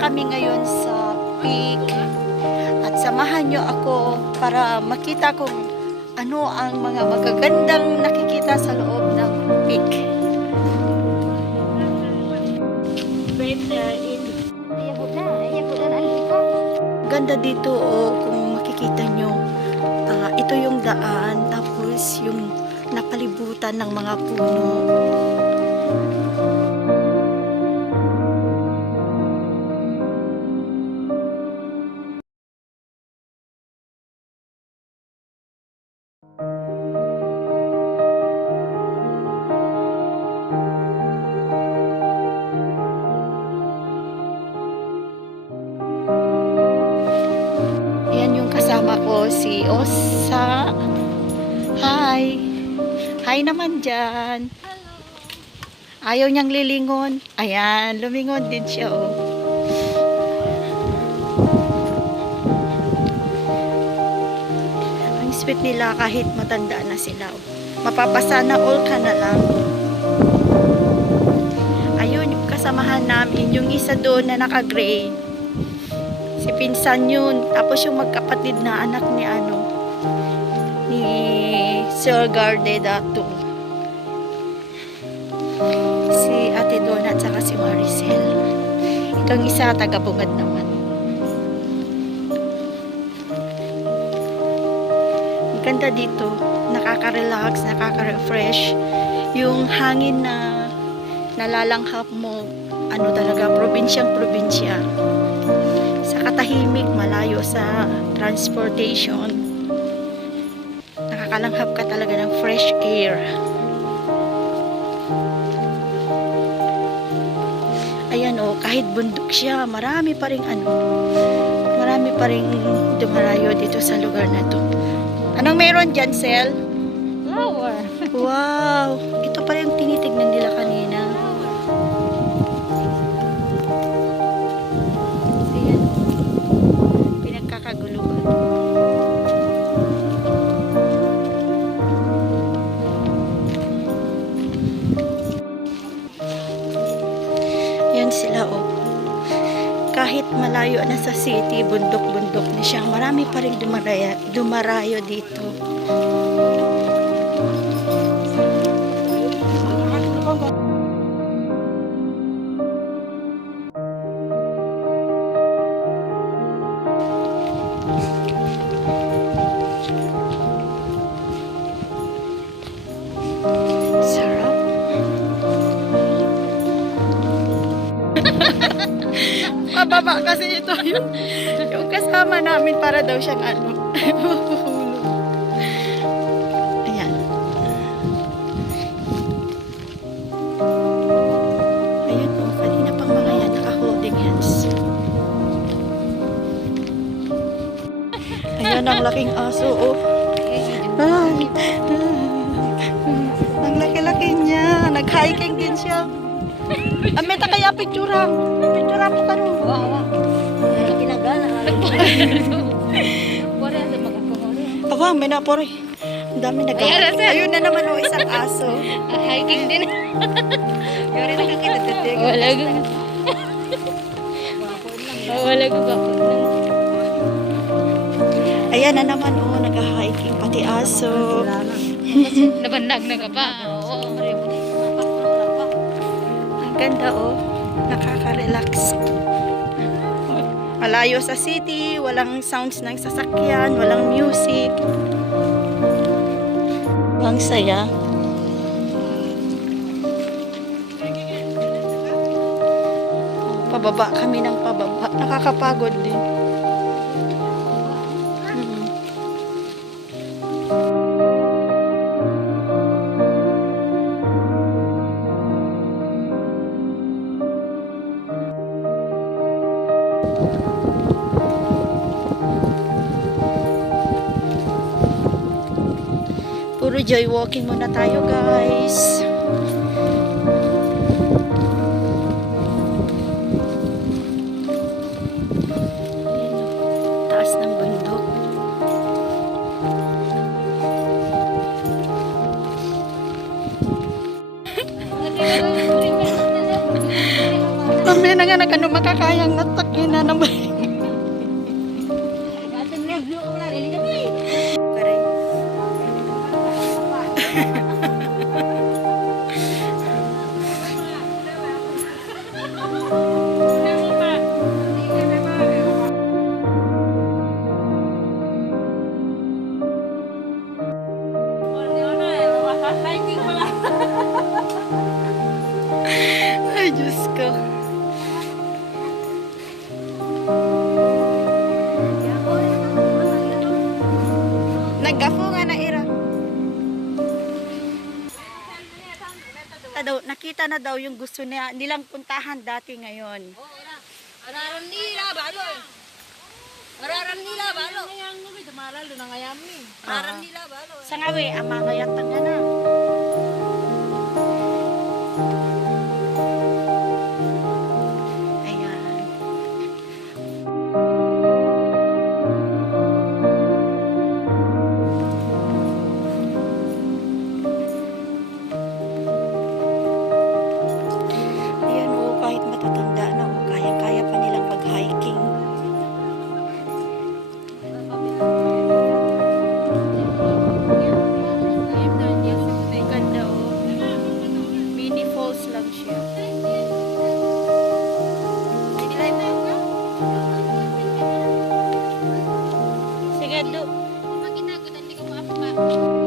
kami ngayon sa peak at samahan nyo ako para makita kung ano ang mga magagandang nakikita sa loob ng peak. Ganda dito kung makikita nyo. Ito yung daan tapos yung napalibutan ng mga puno. Kasama ko si Osa. Hi. Hi naman dyan. Ayaw niyang lilingon. Ayan, lumingon din siya oh. Ang sweet nila kahit matanda na sila oh. Mapapasana all ka na lang. Ayun, yung kasamahan namin. Yung isa doon na naka-gray. Si pinsan yun. Tapos yung magkapatid na anak ni ni Sir Garde dato. Si Ate Donna at saka si Maricel. Itong isa taga-Bungad naman. Ang ganda dito. Nakaka-relax, nakaka-refresh. Yung hangin na nalalanghap mo, talaga, probinsyang-probinsya. Katahimik, malayo sa transportation. Nakakalanghap ka talaga ng fresh air. Ayan oh, kahit bundok siya, marami pa ring dumarayo dito sa lugar na to. Anong meron dyan, Sel? Flower. Wow, ito pala yung tinitignan nila kanina. Sila oh. Kahit malayo na sa city, bundok-bundok na siya, marami pa rin dumarayo dito. Pababa kasi ito yung kasama namin para daw siyang ayan. Ayun po, kanina pang mga yan naka-holding hands. Ayan ang laking aso oh. Ang laki-laki niya, nag-hiking din siya. Ameta kaya pictura mo ka rin. Wow. Kinagana. Aba, may napore. Ang dami nag-hiking. Ayun na naman o isang aso. Hiking din. Yuri nakakita dito. Wala ko ba? Ayan na naman o, nag-hiking pati aso. Nabanag na ka pa. Ganda oh, nakaka-relax. Malayo sa city, walang sounds ng sasakyan, walang music. Ang saya. Pababa kami ng pababa. Nakakapagod din. Puro joy walking muna tayo guys. Taas ng bundok. May na nga ano makakayang natakin na naman. Kare. Ay, Diyos ko. Naggapo nga na ira. Nakita na daw yung gusto nilang puntahan dati ngayon. Araram nila, balo. Araram nila, balo. Araram nila, balo. Sa ngawi, amangayatan nga na. Ayan. Ayan o, kahit matatanda na o, kaya-kaya pa nilang mag-hiking. Ay, ganda o. Mini falls lang siya. Sige, do. Pag ginagawa, hindi ko maapa.